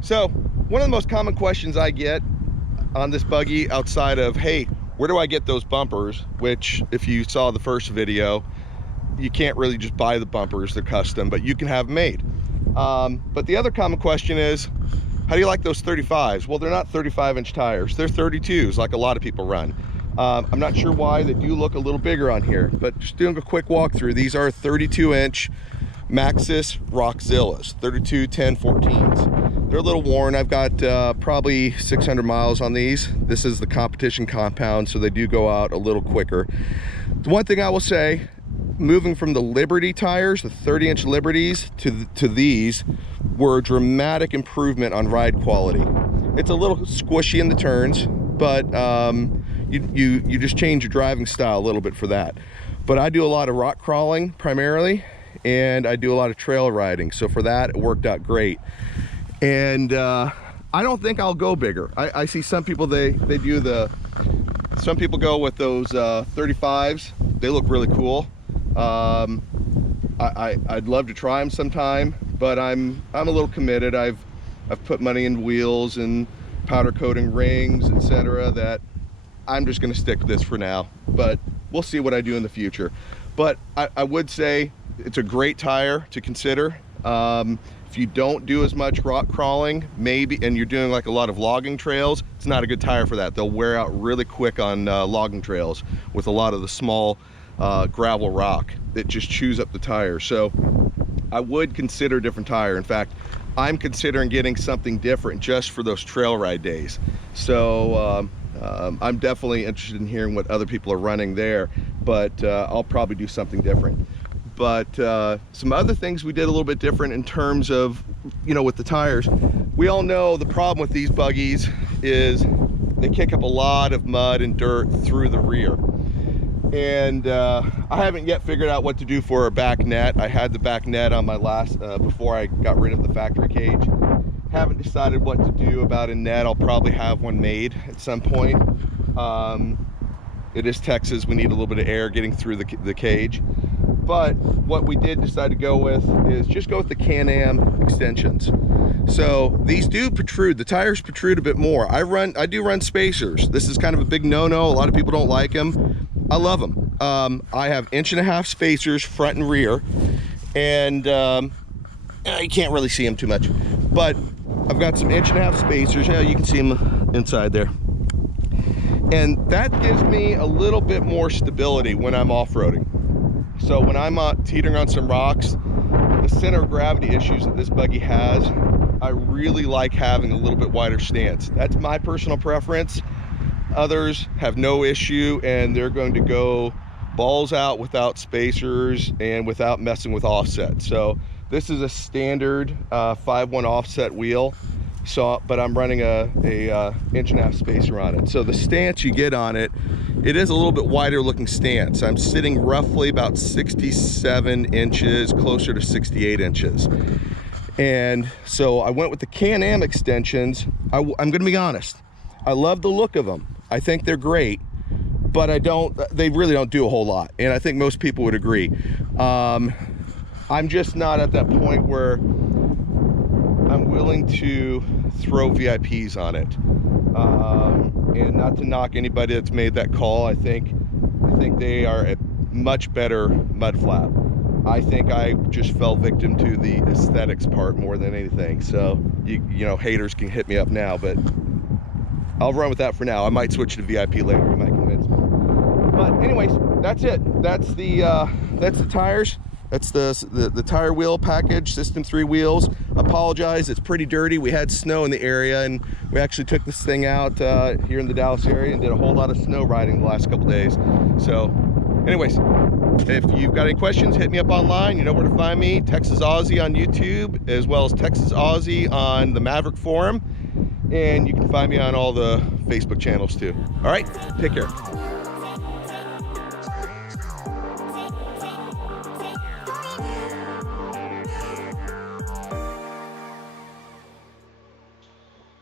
So one of the most common questions I get on this buggy, outside of, hey, where do I get those bumpers? Which, if you saw the first video, you can't really just buy the bumpers, they're custom, but you can have them made. But the other common question is, how do you like those 35s? Well, they're not 35-inch tires, they're 32s like a lot of people run. I'm not sure why they do look a little bigger on here, but just doing a quick walkthrough, these are 32-inch Maxxis Roxxzillas, 32, 10, 14s. They're a little worn. I've got probably 600 miles on these. This is the competition compound, so they do go out a little quicker. The one thing I will say, moving from the Liberty tires, the 30-inch Liberties, to these, were a dramatic improvement on ride quality. It's a little squishy in the turns, but you just change your driving style a little bit for that. But I do a lot of rock crawling primarily, and I do a lot of trail riding, so for that it worked out great. And I don't think I'll go bigger. I see some people, some people go with those 35s. They look really cool. I'd love to try them sometime, but I'm a little committed. I've put money in wheels and powder coating rings, etc., that I'm just going to stick with this for now, but we'll see what I do in the future. But I would say it's a great tire to consider. If you don't do as much rock crawling, maybe, and you're doing like a lot of logging trails, it's not a good tire for that. They'll wear out really quick on logging trails with a lot of the small gravel rock that just chews up the tire. So I would consider a different tire. In fact, I'm considering getting something different just for those trail ride days. So I'm definitely interested in hearing what other people are running there, but I'll probably do something different. But some other things we did a little bit different in terms of, with the tires. We all know the problem with these buggies is they kick up a lot of mud and dirt through the rear. And I haven't yet figured out what to do for a back net. I had the back net on my last, before I got rid of the factory cage. Haven't decided what to do about a net. I'll probably have one made at some point. It is Texas, we need a little bit of air getting through the cage. But what we did decide to go with is just go with the Can-Am extensions. So these do protrude, the tires protrude a bit more. I do run spacers. This is kind of a big no-no. A lot of people don't like them. I love them. I have 1.5 inch spacers front and rear, and you can't really see them too much, but I've got some 1.5 inch spacers. You can see them inside there. And that gives me a little bit more stability when I'm off-roading. So when I'm teetering on some rocks, the center of gravity issues that this buggy has, I really like having a little bit wider stance. That's my personal preference. Others have no issue, and they're going to go balls out without spacers and without messing with offset. So this is a standard 5/1 offset wheel. So, but I'm running a 1.5 inch spacer on it. So the stance you get on it, it is a little bit wider looking stance. I'm sitting roughly about 67 inches, closer to 68 inches. And so I went with the Can-Am extensions. I'm gonna be honest, I love the look of them. I think they're great, but they really don't do a whole lot. And I think most people would agree. I'm just not at that point where I'm willing to throw VIPs on it. And not to knock anybody that's made that call. I think they are a much better mud flap. I think I just fell victim to the aesthetics part more than anything. So you know, haters can hit me up now, but I'll run with that for now. I might switch to VIP later. You might convince me. But anyways, that's it. That's the tires. That's the tire wheel package, System 3 wheels. Apologize, it's pretty dirty. We had snow in the area, and we actually took this thing out here in the Dallas area and did a whole lot of snow riding the last couple days. So anyways, if you've got any questions, hit me up online. You know where to find me. Texas Aussie on YouTube, as well as Texas Aussie on the Maverick forum. And you can find me on all the Facebook channels too. All right, take care.